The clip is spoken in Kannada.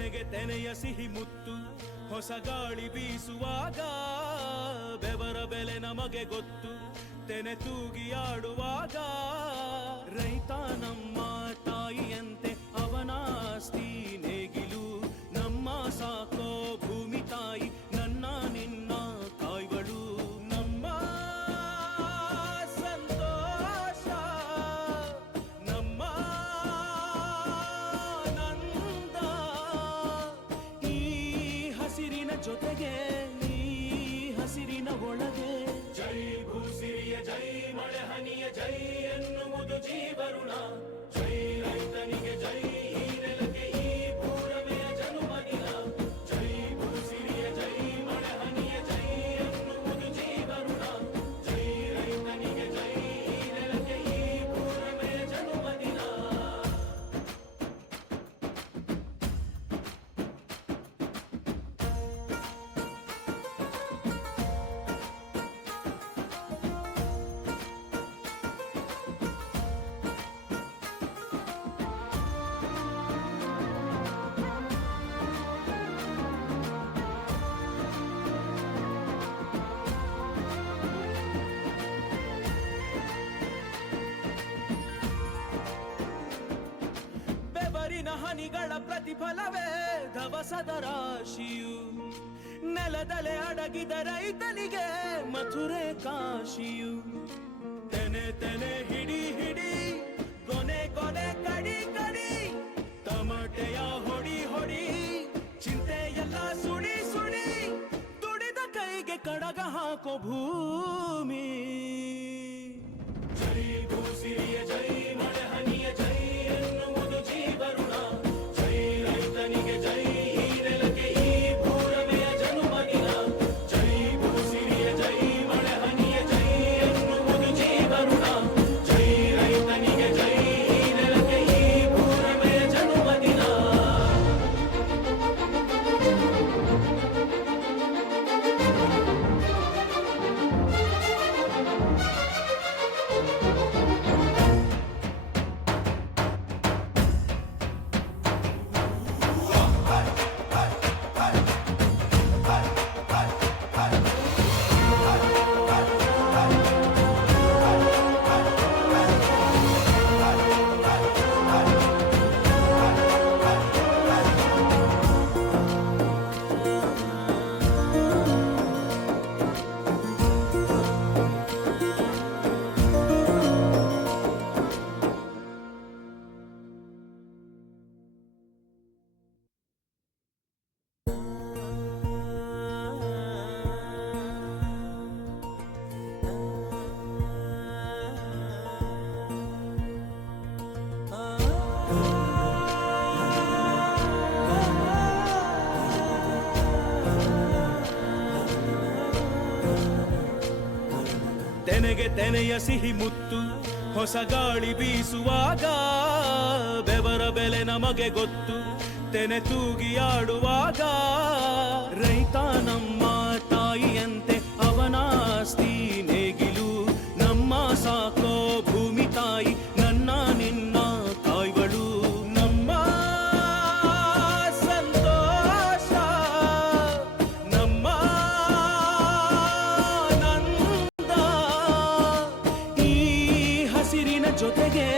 ತೆನೆಗೆ ತೆನೆಯ ಸಿಹಿ ಮುತ್ತು ಹೊಸ ಗಾಳಿ ಬೀಸುವಾಗ ಬೆವರ ಬೆಲೆ ನಮಗೆ ಗೊತ್ತು ತೆನೆ ತೂಗಿ ಆಡುವಾಗ ರೈತ ನಮ್ಮ ತಾಯಿಯಂತೆ ಅವನಾಸ್ತಿ ನೇಗಿಲು ನಮ್ಮ ಸಾಕೋ ಭೂಮಿ ತಾಯಿ ನನ್ನ ನಿನ್ನ ಕಾಯ್ಗಳು ನಮ್ಮ ಸಂತೋಷ ನಮ್ಮ ನಂದ ಈ ಹಸಿರಿನ ಜೊತೆಗೆ ಈ ಹಸಿರಿನ ಒಳಗೆ ಜೈ ಭೂಸಿರಿಯ ಜೈ ಮಳೆ ಹನಿಯ ಜೈ ಎನ್ನುವುದು ಜೀವರುಣ ಜೈ ರೈತನಿಗೆ ಜೈ ಈ ನೆಲಕ್ಕೆ ಈ ಪೂರಮೆಯ ಜನುಮದಿನ ಜೈ ಭೂಸಿರಿಯ ಜೈ ಮಳೆ ಹನಿಯ ಜೈ ಎನ್ನುವುದು ಜೀವರುಣ ಜೈ ರೈತನಿಗೆ ಜೈ ಈ ನೆಲಕ್ಕೆ ಈ ಪೂರಮೆಯ ಜನುಮದಿನ ಬೆವರಿನ ಹನಿಗಳ ಪ್ರತಿಫಲವೇ ಧವಸದ ರಾಶಿಯು ನೆಲದಲೆ ಅಡಗಿದ ರೈತನಿಗೆ ಮಥುರೆ ಕಾಶಿಯು ತೆನೆ ತೆನೆ ಹಿಡಿ ಹಿಡಿ ಕೊನೆ ಕೊನೆ ಕಡಿ ಕಡಿ ತಮಟೆಯ ಹೊಡಿ ಹೊಡಿ ಚಿಂತೆಯೆಲ್ಲ ಸುಡಿ ಸುಡಿ ದುಡಿದ ಕೈಗೆ ಕಡಗ ಹಾಕೋ ಭೂಮಿ ಜೈ ಭೂಸಿರಿಯ ಜೈ ಮಳೆ ಹನಿಯ ಜೈ ಎನ್ನುವುದು ಜೀವರುಣ ಜೈ ರೈತನಿಗೆ ಜೈ ಈ ನೆಲಕ್ಕೆ ಈ ಪೂರಮೆಯ ಜನುಮದಿನ ಜೈ ಭೂಸಿರಿಯ ಜೈ ಮಳೆ ಹನಿಯ ಜೈ ಎನ್ನುವುದು ಜೀವರುಣ ಜೈ ರೈತನಿಗೆ ಜೈ ಈ ನೆಲಕ್ಕೆ ಈ ಪೂರಮೆಯ ಜನುಮದಿನ ತೆನೆಗೆ ತೆನೆಯ ಸಿಹಿ ಮುತ್ತು ಹೊಸ ಗಾಳಿ ಬೀಸುವಾಗ ಬೆವರ ಬೆಲೆ ನಮಗೆ ಗೊತ್ತು ತೆನೆ ತೂಗಿ ಆಡುವಾಗ ರೈತ ನಮ್ಮ ತಾಯಿಯಂತೆ ಅವನಾಸ್ತಿ ನೇಗಿಲು ನಮ್ಮ ಸಾಕೋ ಭೂಮಿ ತಾಯಿ ನನ್ನ ನಿನ್ನ ಕಾಯ್ಗಳು ನಮ್ಮ ಸಂತೋಷ ನಮ್ಮ ನಂದ ಈ ಹಸಿರಿನ ಜೊತೆಗೆ